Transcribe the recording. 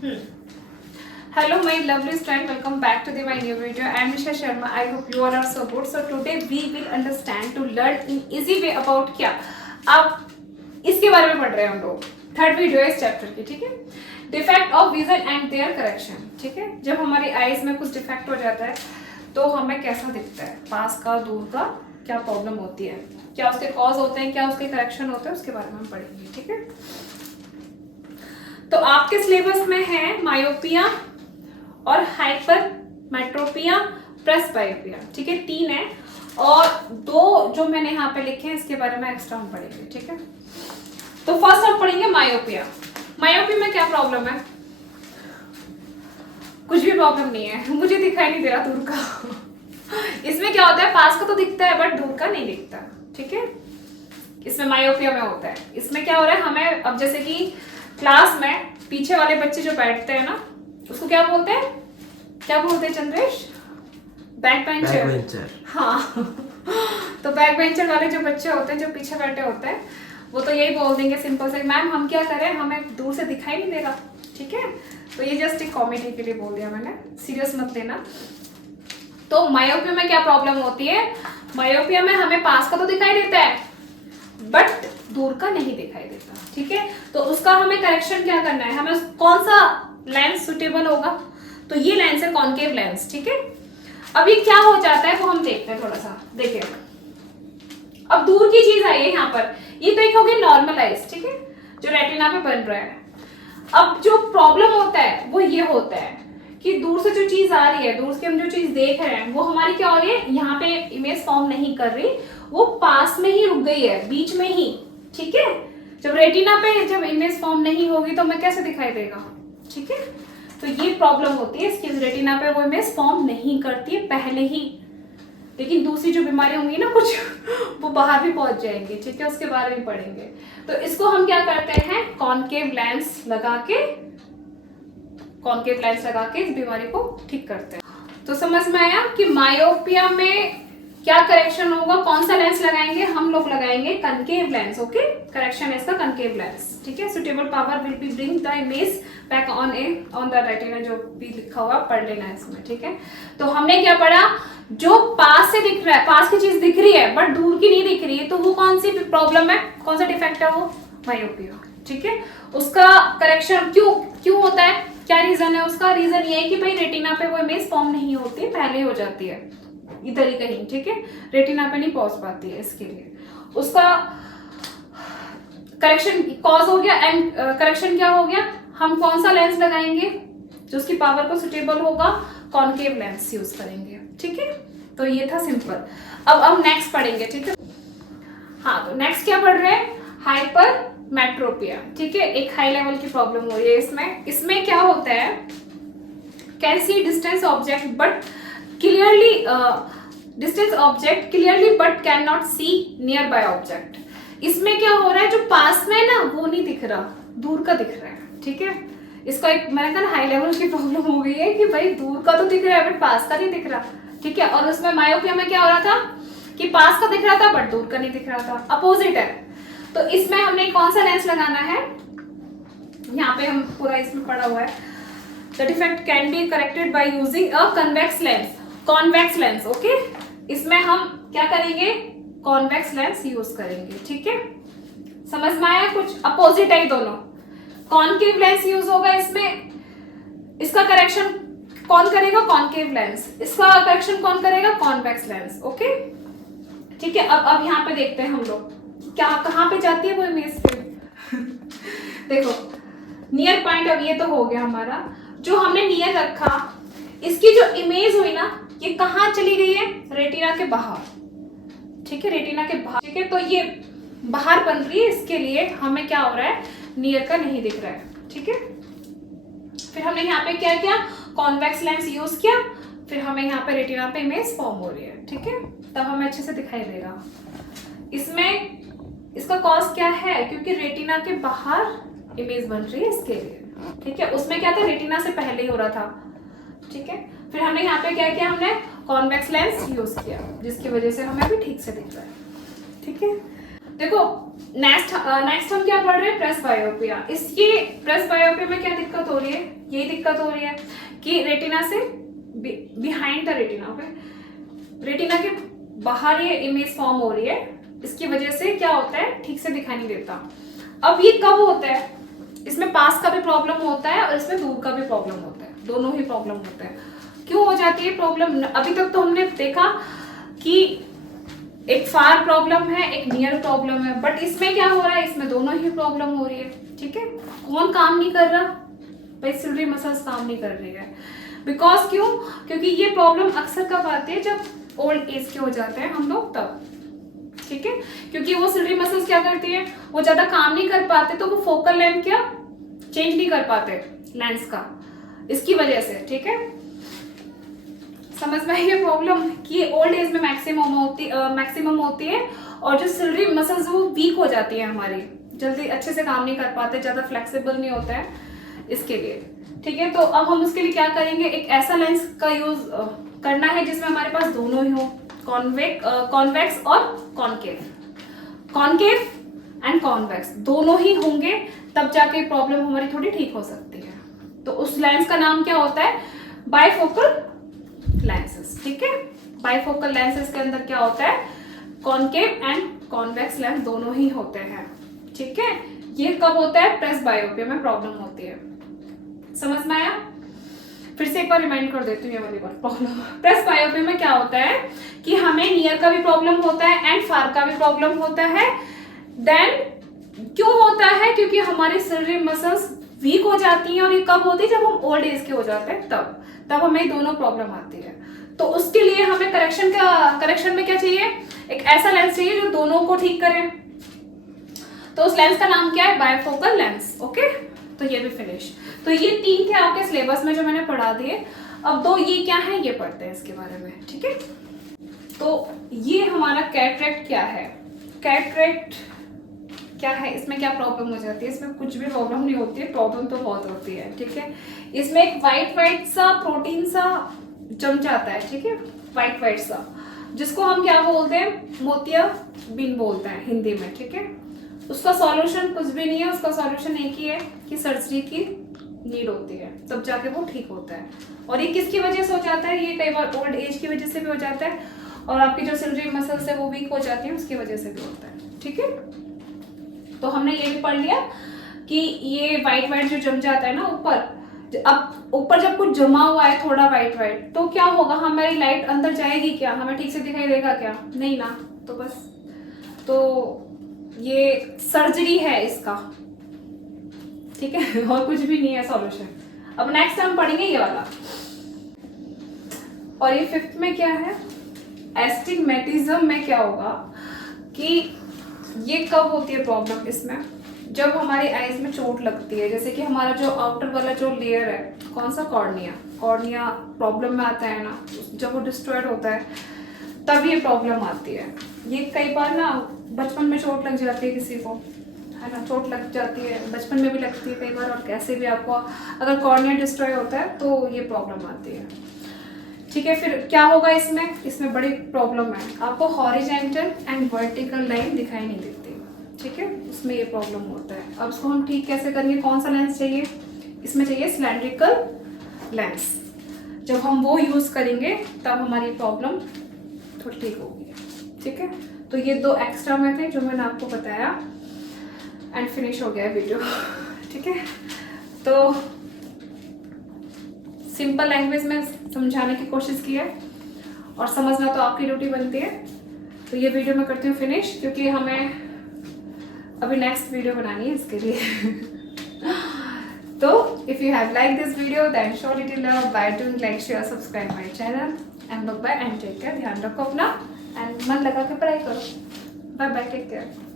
Hello my lovely friend, welcome back to my new video. I am Nisha Sharma. I hope you all are so good. So today we will understand to learn in easy way about क्या आप इसके बारे में पढ़ रहे हैं हम लोग. थर्ड वीडियो है इस चैप्टर की, ठीक है. Defect of vision and their correction, ठीक है. जब हमारी आईज में कुछ डिफेक्ट हो जाता है तो हमें कैसा दिखता है, पास का दूर का क्या प्रॉब्लम होती है, क्या उसके कॉज होते हैं, क्या उसके करेक्शन होते हैं, उसके बारे में हम पढ़ेंगे, ठीक है. तो आपके सिलेबस में है मायोपिया और हाइपरमेट्रोपिया प्रेसबायोपिया, ठीक है. 3 है और 2 जो मैंने यहाँ पे लिखे हैं इसके बारे में एक्स्ट्रा हम पढ़ेंगे, ठीक है. तो फर्स्ट हम पढ़ेंगे मायोपिया. मायोपिया में क्या प्रॉब्लम है? कुछ भी प्रॉब्लम नहीं है, मुझे दिखाई नहीं दे रहा दूर का. इसमें क्या होता है, पास का तो दिखता है बट दूर का नहीं दिखता, ठीक है. इसमें मायोपिया में होता है. इसमें क्या हो रहा है, हमें अब जैसे कि क्लास में पीछे वाले बच्चे जो बैठते हैं ना, उसको क्या बोलते हैं, क्या बोलते हैं चंद्रेश? Back bencher. हाँ. तो बैक बेंचर वाले जो बच्चे होते हैं जो पीछे बैठे होते हैं वो तो यही बोल देंगे सिंपल से, मैम हम क्या करें, हमें दूर से दिखाई नहीं देगा, ठीक है. तो ये जस्ट एक कॉमेडी के लिए बोल दिया मैंने, सीरियस मत लेना. तो मायोपिया में क्या प्रॉब्लम होती है, मायोपिया में हमें पास का तो दिखाई देता है बट दूर का नहीं दिखाई देता, ठीक है. तो उसका हमें करेक्शन क्या करना है, हमें कौन सा लेंस सुटेबल होगा, तो ये लेंस है कॉन्केव लेंस, ठीक है. अब ये क्या हो जाता है वो हम देखते हैं थोड़ा सा. देखिए अब दूर की चीज आई है यहाँ पर, ये तो एक हो गया नॉर्मल आइज, ठीक है, जो रेटिना पे बन रहा है. अब जो प्रॉब्लम होता है वो ये होता है कि दूर से जो चीज आ रही है, दूर से हम जो चीज देख रहे हैं वो हमारी क्या हो रही है, यहाँ पे इमेज फॉर्म नहीं कर रही, वो पास में ही रुक गई है, बीच में ही, ठीक है. जब रेटिना पे जब इमेज फॉर्म नहीं होगी तो हमें कैसे दिखाई देगा, ठीक है. तो ये प्रॉब्लम होती है इसकी, रेटिना पे वो इमेज फॉर्म नहीं करती है पहले ही. लेकिन दूसरी जो बीमारी होंगी ना कुछ वो बाहर भी पहुंच जाएंगे, ठीक है, उसके बारे में पढ़ेंगे. तो इसको हम क्या करते हैं, कॉन्केव लेंस लगा के इस बीमारी को ठीक करते हैं. तो समझ में आया कि मायोपिया में क्या करेक्शन होगा, कौन सा लेंस लगाएंगे, हम लोग लगाएंगे कनकेव लेंस. ओके, करेक्शन है इसका कनकेव लेंस, ठीक है. Suitable power will be bring the image back on the retina, जो भी लिखा हुआ पढ़ लेना है इसमें, ठीक है. तो हमने क्या पढ़ा, जो पास से दिख रहा है, पास की चीज दिख रही है बट दूर की नहीं दिख रही है, तो वो कौन सी प्रॉब्लम है, कौन सा डिफेक्ट है, वो मायोपिया, ठीक है. उसका करेक्शन क्यों होता है, क्या रीजन है उसका? रीजन ये है कि भाई रेटिना पे वो इमेज फॉर्म नहीं होती, पहले हो जाती है इधर ही कहीं, ठीक है, रेटिना पे नहीं पहुंच पाती है. इसके लिए उसका करेक्शन कॉज हो गया एंड करेक्शन क्या हो गया, हम कौन सा लेंस लगाएंगे जो उसकी पावर को सुटेबल होगा, कॉन्केव लेंस यूज करेंगे, ठीक है. तो ये था सिंपल. अब नेक्स्ट पढ़ेंगे, ठीक है. हाँ, तो नेक्स्ट क्या पढ़ रहे हैं, हाइपरमेट्रोपिया, ठीक है. एक हाई लेवल की प्रॉब्लम हो रही है इसमें क्या होता है, can see distance object but clearly but can not see nearby object. इसमें क्या हो रहा है, जो पास में ना वो नहीं दिख रहा, दूर का दिख रहा है, ठीक है. इसका एक मैंने कहा हाई लेवल की प्रॉब्लम हो गई है कि भाई दूर का तो दिख रहा है बट पास का नहीं दिख रहा, ठीक है. और उसमें मायोपिया में क्या हो रहा था कि पास का दिख रहा था बट दूर का नहीं दिख रहा था, अपोजिट है. तो इसमें हमने कौन सा लेंस लगाना है, यहाँ पे हम पूरा इसमें पढ़ा हुआ है, the defect can be corrected by using a convex lens, okay. इसमें हम क्या करेंगे, कॉन्वेक्स लेंस यूज करेंगे, ठीक है. समझ में आया, कुछ अपोजिट है दोनों. कॉन्केव लेंस यूज होगा इसमें, इसका करेक्शन कौन करेगा, कॉन्केव लेंस. इसका करेक्शन कौन करेगा, कॉन्वेक्स लेंस, ओके, ठीक है. अब यहाँ पे देखते हैं हम लोग क्या कहाँ पे जाती है वो इमेज पे. देखो नियर पॉइंट, अब ये तो हो गया हमारा, जो हमने नियर रखा, इसकी जो इमेज हुई ना ये कहाँ चली गई है, रेटिना के बाहर, ठीक है, रेटिना के बाहर, ठीक है. तो ये बाहर बन रही है, इसके लिए हमें क्या हो रहा है, नियर का नहीं दिख रहा है, ठीक है. फिर हमने यहाँ पे क्या किया, कॉन्वेक्स लेंस यूज किया, फिर हमें यहाँ पे रेटिना पे इमेज फॉर्म हो रही है, ठीक है. तब हमें अच्छे से दिखाई देगा. इसमें इसका कॉज क्या है, क्योंकि रेटिना के बाहर इमेज बन रही है इसके लिए, ठीक है. उसमें क्या था, रेटिना से पहले ही हो रहा था, ठीक है. फिर हमने यहाँ पे क्या किया, हमने कॉन्वेक्स लेंस यूज किया जिसकी वजह से हमें भी ठीक से दिख रहा है, ठीक है. देखो नेक्स्ट हम क्या पढ़ रहे हैं, प्रेसबायोपिया. इसकी प्रेसबायोपिया में क्या दिक्कत हो रही है, यही दिक्कत हो रही है कि रेटिना से behind the retina, okay, retina के बाहर ये इमेज फॉर्म हो रही है, इसकी वजह से क्या होता है, ठीक से दिखाई नहीं देता। अब ये कब होता है, इसमें पास का भी प्रॉब्लम होता है और इसमें दूर का भी प्रॉब्लम होता है, दोनों ही प्रॉब्लम होता है। क्यों हो जाती है प्रॉब्लम? अभी तक तो हमने देखा कि एक फार प्रॉब्लम है, एक नियर प्रॉब्लम है, बट इसमें क्या हो रहा है, इसमें दोनों ही प्रॉब्लम हो रही है। ठीक है, कौन काम नहीं कर रहा भाई? सिलरी मसल्स काम नहीं कर रही है। बिकॉज क्यों? क्योंकि ये प्रॉब्लम अक्सर कब आती है, जब ओल्ड एज के हो जाते हैं हम लोग तब। ठीक है, क्योंकि वो सिलरी मसल्स क्या करती है, वो ज्यादा काम नहीं कर पाते, तो वो फोकल लेंथ क्या चेंज नहीं कर पाते लेंस का, इसकी वजह से। ठीक है, समझ में आई ये प्रॉब्लम कि ओल्ड एज में मैक्सिमम होती है और जो सिलरी मसल्स वो वीक हो जाती है हमारी, जल्दी अच्छे से काम नहीं कर पाते, ज्यादा फ्लेक्सिबल नहीं होता है इसके लिए। ठीक है, तो अब हम उसके लिए क्या करेंगे, एक ऐसा लेंस का यूज करना है जिसमें हमारे पास दोनों ही हो, कॉन्वेक्स और कॉनकेव एंड कॉन्वेक्स दोनों ही होंगे, तब जाके प्रॉब्लम हमारी थोड़ी ठीक हो सकती है। तो उस लेंस का नाम क्या होता है, बाइफोकल लेंसेस। ठीक है, बाइफोकल लेंसेस के अंदर क्या होता है, कॉनकेव एंड कॉन्वेक्स लेंस दोनों ही होते हैं। ठीक है, ये कब होता है, प्रेस बायोपिया में प्रॉब्लम होती है। समझ में आया? फिर से एक बार रिमाइंड कर देती हूँ ये वाली बात। प्रॉब्लम प्रेस बायोपिया में क्या होता है कि हमें नियर का भी प्रॉब्लम होता है एंड फार का भी प्रॉब्लम होता है। देन क्यों होता है, क्योंकि हमारी सिलरी मसल्स वीक हो जाती हैं, और ये कब होती है, जब हम ओल्ड एज के हो जाते हैं तब हमें दोनों प्रॉब्लम आती है। तो उसके लिए हमें करेक्शन में क्या चाहिए, एक ऐसा लेंस चाहिए जो दोनों को ठीक करे। तो उस लेंस का नाम क्या है, बाइफोकल लेंस। ओके, तो ये भी फिनिश। तो ये 3 थे आपके सिलेबस में जो मैंने पढ़ा दिए। अब 2 ये क्या है, ये पढ़ते हैं इसके बारे में। ठीक है, तो ये हमारा कैटरेक्ट क्या है, कैटरेक्ट क्या है, इसमें क्या प्रॉब्लम हो जाती है? इसमें कुछ भी प्रॉब्लम नहीं होती है, प्रॉब्लम तो बहुत होती है। ठीक है, इसमें एक व्हाइट सा प्रोटीन सा जम जाता है। ठीक है, व्हाइट सा, जिसको हम क्या बोलते हैं, मोतियाबिंद बोलते हैं हिंदी में। ठीक है, उसका सॉल्यूशन कुछ भी नहीं है, उसका सॉल्यूशन एक ही है कि सर्जरी की नीड होती है, तब जाके वो ठीक होता है। और ये किसकी वजह से हो जाता है, ये कई बार ओल्ड एज की वजह से भी हो जाता है, और आपकी जो सिलरी मसल्स है वो वीक हो जाती है, उसकी वजह से भी होता है। ठीक है, तो हमने ये भी पढ़ लिया कि ये व्हाइट जो जम जाता है ना ऊपर, अब ऊपर जब कुछ जमा हुआ है थोड़ा व्हाइट, तो क्या होगा, हमारी लाइट अंदर जाएगी क्या, हमें ठीक से दिखाई देगा क्या, नहीं ना। तो बस, तो ये सर्जरी है इसका। ठीक है, और कुछ भी नहीं है सॉल्यूशन। अब नेक्स्ट टाइम पढ़ेंगे ये वाला। और ये 5th में क्या है, एस्टिग्मेटिज्म में क्या होगा कि ये कब होती है प्रॉब्लम, इसमें जब हमारी आईज में चोट लगती है, जैसे कि हमारा जो आउटर वाला जो लेयर है, कौन सा, कॉर्निया प्रॉब्लम में आता है ना, जब वो डिस्ट्रॉयड होता है तब ये प्रॉब्लम आती है। ये कई बार ना बचपन में चोट लग जाती है किसी को, है ना, चोट लग जाती है, बचपन में भी लगती है कई बार, और कैसे भी आपको अगर कॉर्निया डिस्ट्रॉय होता है तो ये प्रॉब्लम आती है। ठीक है, फिर क्या होगा इसमें बड़ी प्रॉब्लम है, आपको हॉरिजेंटल एंड वर्टिकल लाइन दिखाई नहीं देती। ठीक है, उसमें ये प्रॉब्लम होता है। अब उसको हम ठीक कैसे करेंगे, कौन सा लेंस चाहिए, इसमें चाहिए सिलेंड्रिकल लेंस। जब हम वो यूज करेंगे तब हमारी प्रॉब्लम थोड़ी ठीक होगी। ठीक है, तो ये 2 एक्स्ट्रा में थे जो मैंने आपको बताया, एंड फिनिश हो गया है वीडियो। ठीक है, तो सिंपल लैंग्वेज में समझाने की कोशिश की है, और समझना तो आपकी ड्यूटी बनती है। तो ये वीडियो मैं करती हूँ फिनिश, क्योंकि हमें अभी नेक्स्ट वीडियो बनानी है इसके लिए। तो if you have like this video then show little love by doing like, share, subscribe my channel, and bye and take care. ध्यान रखो अपना, एंड मन लगा के पढ़ाई करो। Bye bye, take care.